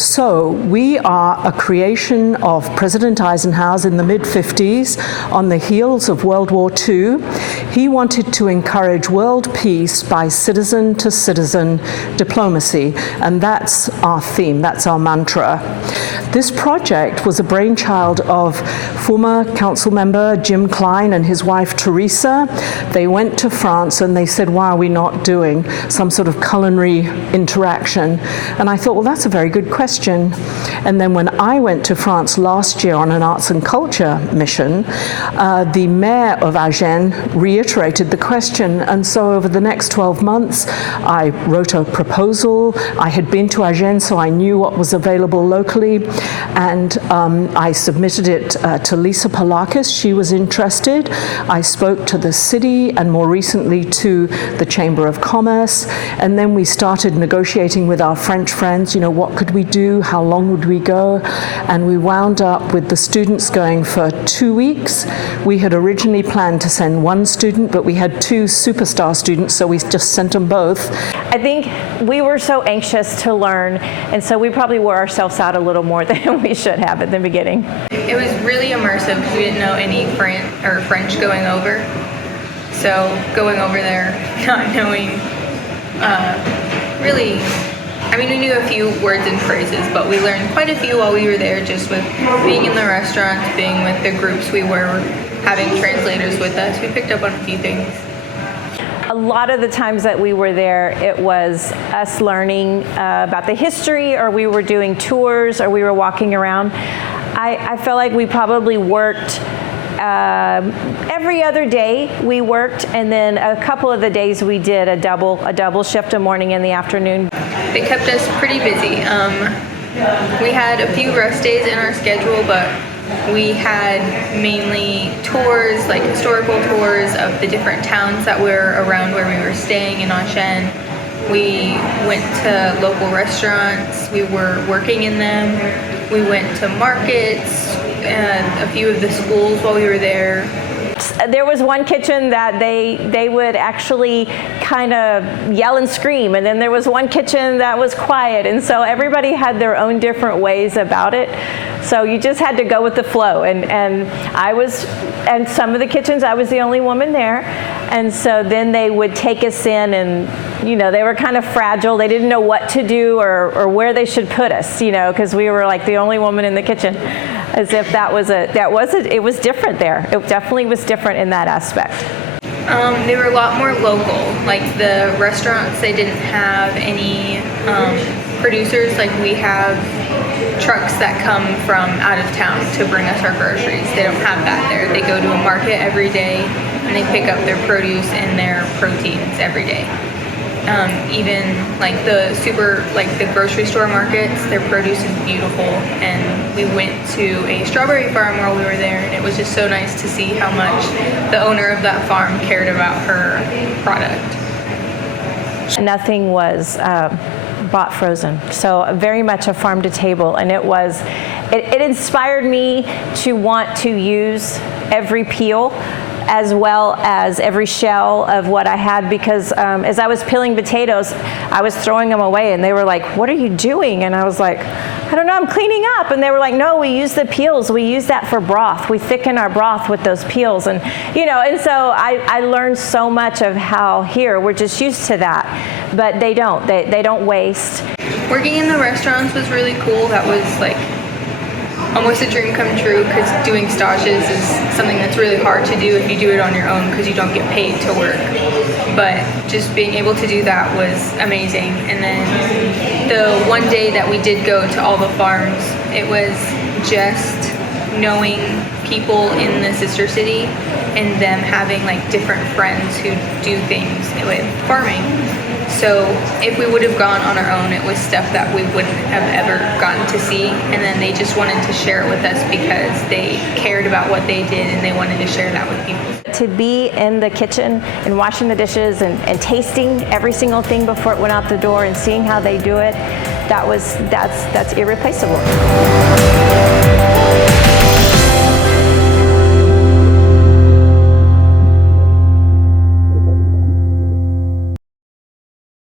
So we are a creation of President Eisenhower's in the mid-50s on the heels of World War II. He wanted to encourage world peace by citizen-to-citizen diplomacy, and that's our theme, that's our mantra. This project was a brainchild of former council member Jim Klein and his wife Teresa. They went to France and they said, why are we not doing some sort of culinary interaction? And I thought, well, that's a very good question. And then when I went to France last year on an arts and culture mission, the mayor of Agen reiterated the question. And so over the next 12 months, I wrote a proposal. I had been to Agen, so I knew what was available locally. And I submitted it to Lisa Palakis. She was interested. I spoke to the city and more recently to the Chamber of Commerce. And then we started negotiating with our French friends, you know, what could we do? How long would we go? And we wound up with the students going for 2 weeks. We had originally planned to send one student, but we had 2 superstar students, so we just sent them both. I think we were so anxious to learn, and so we probably wore ourselves out a little more than we should have at the beginning. It was really immersive because we didn't know any French going over. So going over there, not knowing really, I mean, we knew a few words and phrases, but we learned quite a few while we were there, just with being in the restaurants, being with the groups we were, having translators with us. We picked up on a few things. A lot of the times that we were there, it was us learning about the history, or we were doing tours, or we were walking around. I felt like we probably worked every other day we worked, and then a couple of the days we did a double shift, a morning and the afternoon. They kept us pretty busy. We had a few rest days in our schedule, but we had mainly tours, like historical tours of the different towns that were around where we were staying in Agen. We went to local restaurants, we were working in them, we went to markets, and a few of the schools while we were there. There was one kitchen that they would actually kind of yell and scream, and then there was one kitchen that was quiet, and so everybody had their own different ways about it. So you just had to go with the flow, and some of the kitchens I was the only woman there, and so then they would take us in, and you know, they were kind of fragile. They didn't know what to do or where they should put us, you know, because we were like the only woman in the kitchen, as if it was different there. It definitely was different in that aspect. They were a lot more local. Like the restaurants, they didn't have any producers. Like we have trucks that come from out of town to bring us our groceries. They don't have that there. They go to a market every day and they pick up their produce and their proteins every day. Even like the grocery store markets, their produce is beautiful. And we went to a strawberry farm while we were there, and it was just so nice to see how much the owner of that farm cared about her product. Nothing was bought frozen, so very much a farm to table, and it inspired me to want to use every peel as well as every shell of what I had, because as I was peeling potatoes, I was throwing them away, and they were like, what are you doing? And I was like, I don't know, I'm cleaning up. And they were like, no, we use the peels. We use that for broth. We thicken our broth with those peels. And, you know, and so I learned so much of how here we're just used to that, but they don't. They don't waste. Working in the restaurants was really cool. That was like almost a dream come true, because doing stages is something that's really hard to do if you do it on your own, because you don't get paid to work. But just being able to do that was amazing. And then the one day that we did go to all the farms, it was just knowing people in the sister city and them having like different friends who do things with farming. So if we would have gone on our own, it was stuff that we wouldn't have ever gotten to see. And then they just wanted to share it with us because they cared about what they did and they wanted to share that with people. To be in the kitchen and washing the dishes and tasting every single thing before it went out the door and seeing how they do it, that's irreplaceable.